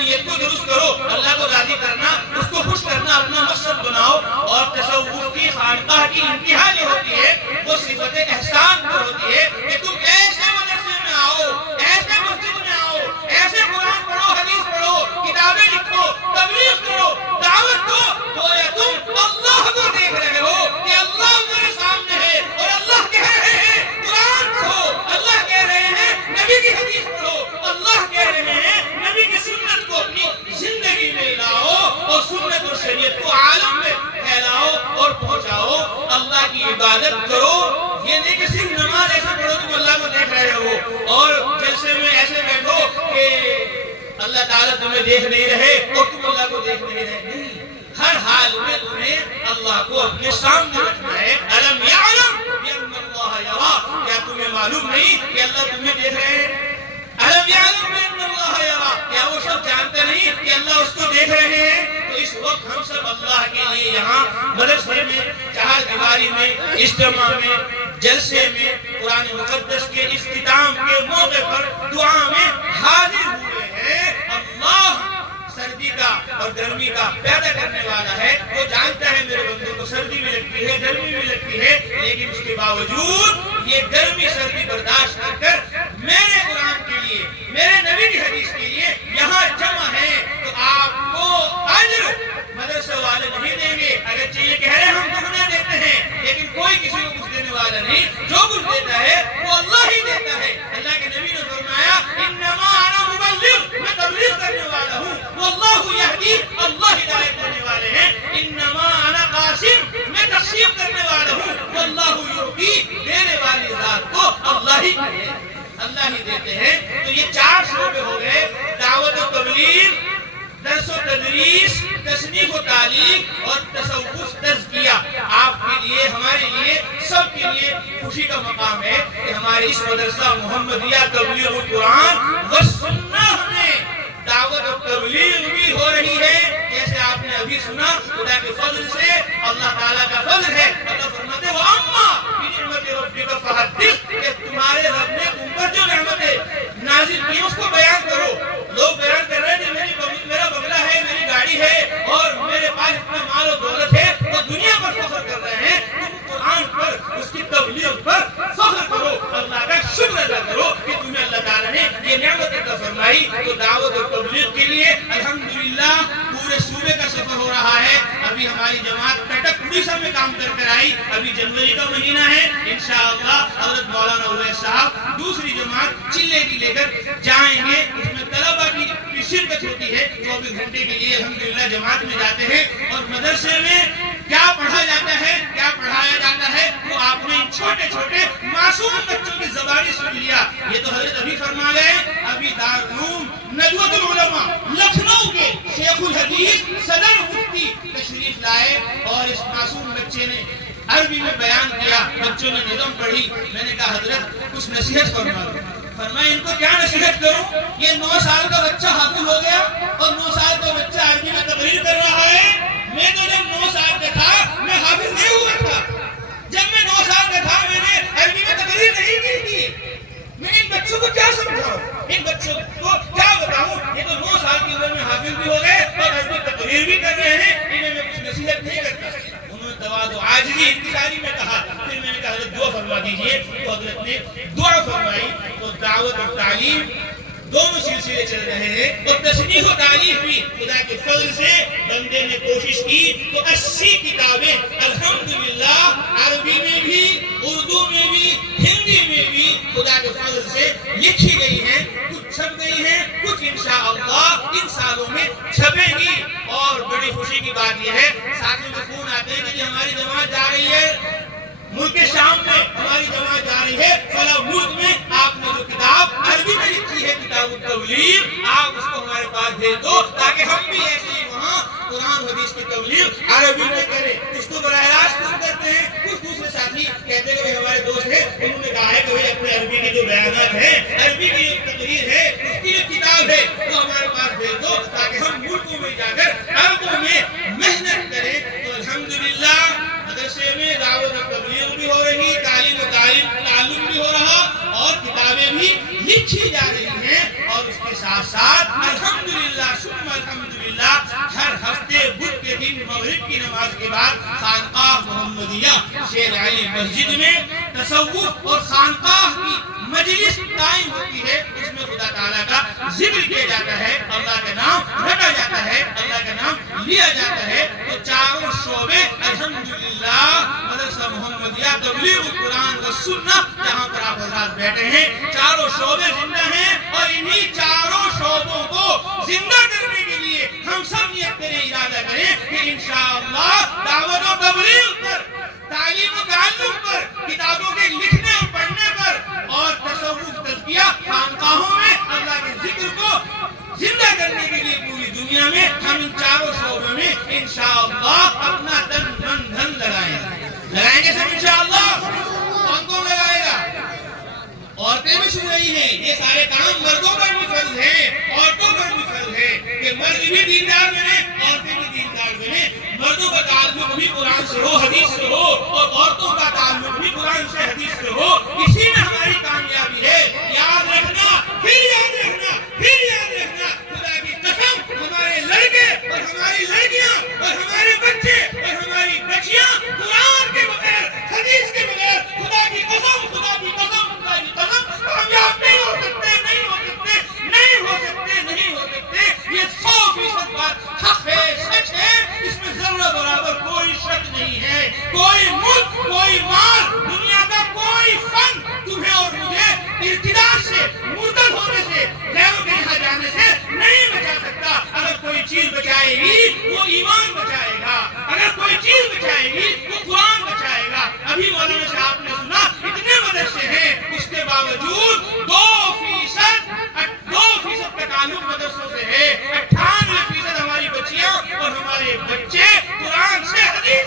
نیت کو درست کرو، اللہ کو راضی کرنا، اس کو خوش کرنا اپنا مقصد بناؤ. اور تصوف کی خانقاہ کی انتہا جو ہوتی ہے وہ صفت احسان پر ہوتی ہے کہ تم ایسے مدرسے میں آؤ، ایسے مسجد میں آؤ، ایسے قرآن پڑھو، حدیث پڑھو، کتابیں لکھو، تبلیغ کرو، دعوت دو، گویا تم اللہ کو دیکھ رہے ہو کہ اللہ میرے سامنے ہے اور اللہ کہہ رہے ہیں قرآن پڑھو، اللہ کہہ رہے ہیں نبی کی حدیث پڑھو، اللہ کہہ رہے ہیں نبی کی سنت کو اپنی زندگی میں لاؤ اور سنت اور شریعت کو عالم میں پھیلاؤ اور پہنچاؤ. اللہ کی عبادت کرو. یہ نہیں کہ صرف نماز ایسے پڑھو تم اللہ کو دیکھ رہے ہو اور جلسے میں ایسے بیٹھو کہ اللہ تعالیٰ تمہیں دیکھ نہیں رہے اور تم اللہ کو دیکھ نہیں رہے. نہیں، ہر حال میں تمہیں اللہ کو اپنے سامنے رکھنا ہے. الم یعلم بان اللہ یرا، کیا تمہیں معلوم نہیں کہ اللہ تمہیں دیکھ رہے ہیں؟ الم یعلم بان اللہ یرا، کیا وہ سب جانتے نہیں کہ اللہ اس کو دیکھ رہے ہیں؟ تو اس وقت ہم سب اللہ کے لیے یہاں مدرسے میں، چہار دیواری میں، اجتماع میں، جلسے میں، قرآن مقدس کے اختتام کے موقع پر دعا میں حاضر ہوئے ہیں. اللہ سردی کا اور گرمی کا پیدا کرنے والا ہے. وہ جانتا ہے میرے بندوں کو سردی بھی لگتی ہے، گرمی بھی لگتی ہے، لیکن اس کے باوجود یہ گرمی سردی برداشت کر کر میرے قرآن کے لیے، میرے نبی کی حدیث کے لیے یہاں جمع ہے. تو آپ کو اجر مدرسے والے نہیں دیں گے. اگرچہ یہ کہہ رہے ہیں ہم دگنا دیتے ہیں، لیکن کوئی کسی کو کچھ دینے والا نہیں. جو کچھ دیتا ہے وہ اللہ ہی دیتا ہے. اللہ کے نبی نے فرمایا انما انا مبلغ، میں تبلیغ کرنے والا ہوں. واللہ یہدی، اللہ ہدایت دینے والے ہیں. انما انا قاسم، میں تقسیم کرنے والا ہوں. واللہ یعطی، دینے والی ذات کو اللہ ہی اللہ ہی دیتے ہیں. تو یہ چار شعبے ہو گئے: دعوت و تبلیغ، درس و تدریس، تصنیف و تعلیم اور تصوف تزکیہ. آپ کے لیے، ہمارے لیے، سب کے لیے خوشی کا مقام ہے کہ ہمارے اس مدرسہ محمدیہ تبلیغ القرآن و سنہ میں دعوت و تبلیغ بھی ہو رہی ہے. جیسے آپ نے ابھی سنا، خدا کے فضل سے، اللہ تعالیٰ کا فضل ہے. اللہ فرماتے ہیں وَأَمَّا بِنِعْمَتِ رَبِّكَ فَحَدِّثْ، کہ تمہارے رب نے تم پر جو نعمتیں نازل کی اس کو بیان کرو. لوگ بیان کر رہے ہیں کہ میرا بنگلہ ہے، میری گاڑی ہے اور میرے پاس اتنا مال و دولت ہے، وہ دنیا پر فخر کر رہے ہیں. تم قرآن پر، اس کی تبلیغ پر فخر کرو، اللہ کا شکر ادا کرو کہ تمہیں اللہ تعالیٰ نے یہ نعمت عطا فرمائی. تو دعوت اور تبلیغ کے لیے الحمدللہ پورے صوبے کا سفر ہو رہا ہے. ابھی ہماری جماعت کٹک اڑیسہ میں کام کر آئی. ابھی جنوری کا مہینہ ہے، انشاءاللہ حضرت مولانا اویس صاحب دوسری جماعت چلے کی لے کر جائیں گے. اس میں طلبہ کی شرکت ہوتی ہے. 24 گھنٹے کے لیے الحمدللہ جماعت میں جاتے ہیں اور مدرسے میں کیا پڑھا جاتا ہے، کیا پڑھایا جاتا ہے، وہ آپ نے چھوٹے چھوٹے معصوم بچوں کی زبانی سن لیا. یہ تو حضرت ابھی فرما گئے. ابھی دارالعلوم ندوۃ العلماء لکھنؤ کے شیخ الحدیث صدر مفتی تشریف لائے اور اس معصوم بچے نے عربی میں بیان کیا. بچوں نے نظم پڑھی. میں نے کہا حضرت کچھ نصیحت فرما دو. فرمایا ان کو کیا نصیحت کروں؟ یہ 9 سال کا بچہ حافظ ہو گیا اور 9 سال کا بچہ عربی میں تقریر کر رہا ہے. میں تو جب 9 سال کا تھا میں حافظ نہیں ہوا تھا. جب میں 9 سال کا تھا میں نے عربی میں تقریر نہیں کی تھی. میں ان بچوں کو کیا سمجھاؤں، ان بچوں کو کیا بتاؤں؟ یہ تو 9 سال کی عمر میں حافظ بھی ہو گئے اور عربی تقریر بھی کر رہے ہیں. انہیں میں کچھ نصیحت نہیں کرتا. انہوں نے تواضع عاجزی انتظاری میں کہا. پھر میں نے کہا حضرت دعا فرما دیجیے. تو حضرت نے دعا فرمائی. تو دعوت اور تعلیم دونوں سلسلے چل رہے ہیں اور تصنیف و تعلیم بھی خدا کے فضل سے بندے نے کوشش کی. تو 80 کتابیں الحمدللہ عربی میں بھی، اردو میں بھی، ہندی میں بھی خدا کے فضل سے لکھی گئی ہیں. کچھ چھپ گئی ہیں، کچھ انشاءاللہ ان سالوں میں چھپیں گی. اور بڑی خوشی کی بات یہ ہے ساتھ میں فون آتے ہیں کہ جی ہماری جماعت جا رہی ہے ملک شام میں، ہماری جماعت جا رہی ہے فلاں ملک میں. آپ نے جو کتاب عربی میں لکھی ہے کتاب التبلیغ، آپ اس کو ہمارے پاس بھیج دو تاکہ ہم بھی ایسے ہی وہاں قرآن حدیث کی تبلیغ عربی میں کریں. اس کو براہ راست خود کرتے ہیں. کچھ دوسرے ساتھی کہتے ہیں کہ ہمارے دوست ہیں، انہوں نے کہا ہے کہ اپنے عربی کے جو بیانات ہیں، عربی کی جو تقریر ہے، اس کی جو کتاب ہے وہ ہمارے پاس بھیج دو تاکہ ہم ملکوں میں جا کر عربوں میں محنت کریں. تو الحمدللہ مدرسے میں دعوت و تبلیغ بھی ہو رہی، تعلیم و تعلم بھی ہو رہا اور کتابیں بھی لکھی جا رہی ہیں. اور اس کے ساتھ ساتھ الحمدللہ دن مغرب کی نماز کے بعد خانقاہ محمدیہ شیر علی مسجد میں تصوف اور خانقاہ کی مجلس قائم ہوتی ہے. اس میں خدا تعالیٰ کا ذکر کیا جاتا ہے, اللہ کا نام رٹا جاتا ہے, اللہ کا نام لیا جاتا ہے. تو چاروں شعبے الحمدللہ مدرسہ محمدیہ تبلیغ قرآن و سنہ جہاں پر آپ حضرات بیٹھے ہیں, چاروں شعبے زندہ ہیں. اور انہی چاروں شعبوں کو زندہ کرنے کے لیے ہم سب نیت کریں, ارادہ کریں کہ انشاءاللہ دعوت و تبلیغ پر, تعلیم و تعلم پر, کتابوں کے لکھنے اور پڑھنے پر, اور تصوف تزکیہ خانقاہوں میں اللہ کے ذکر کو زندہ کرنے کے لیے پوری دنیا میں ہم ان چاروں شعبوں میں انشاءاللہ اپنا تن من دھن لگائیں گے سب انشاءاللہ. کون کون لگائے گا؟ عورتیں بھی سن رہی ہیں. یہ سارے کام مردوں پر بھی فرض ہے, عورتوں پر بھی فرض ہے کہ مرد بھی دیندار بنے, عورتیں بھی دیندار بنے. مردوں کا تعلق بھی قرآن سے ہو, حدیث سے ہو, اور عورتوں کا تعلق بھی قرآن سے حدیث سے ہو. اسی میں ہماری کامیابی ہے. یاد رکھنا, پھر یاد رکھنا, پھر یاد رکھنا, خدا کی قسم ہمارے لڑکے اور ہماری لڑکیاں اور ہمارے بچے اور ہماری بچیاں قرآن کے بغیر, حدیث کے بغیر, خدا کی قسم, خدا کی قسم, خدا کی قسم کامیاب نہیں ہو سکتے, نہیں ہو سکتے, نہیں ہو سکتے, نہیں ہو سکتے. یہ 100% بات حق ہے, سچ ہے, اس میں ذرہ برابر کوئی شک نہیں ہے. کوئی ملک, کوئی مال, دنیا کا کوئی فن تمہیں اور مجھے ارتداد سے, مرتد ہونے سے, غیروں کے یہاں جانے سے نہیں بچا سکتا. اگر کوئی چیز بچائے گی وہ ایمان بچائے گا, اگر کوئی چیز بچائے گی وہ قرآن بچائے گا. ابھی مولانا صاحب نے سنا اتنے مدرسے ہیں, اس کے باوجود 2% کا تعلق مدرسوں سے ہے. 98% ہماری بچیاں اور ہمارے بچے قرآن سے, حدیث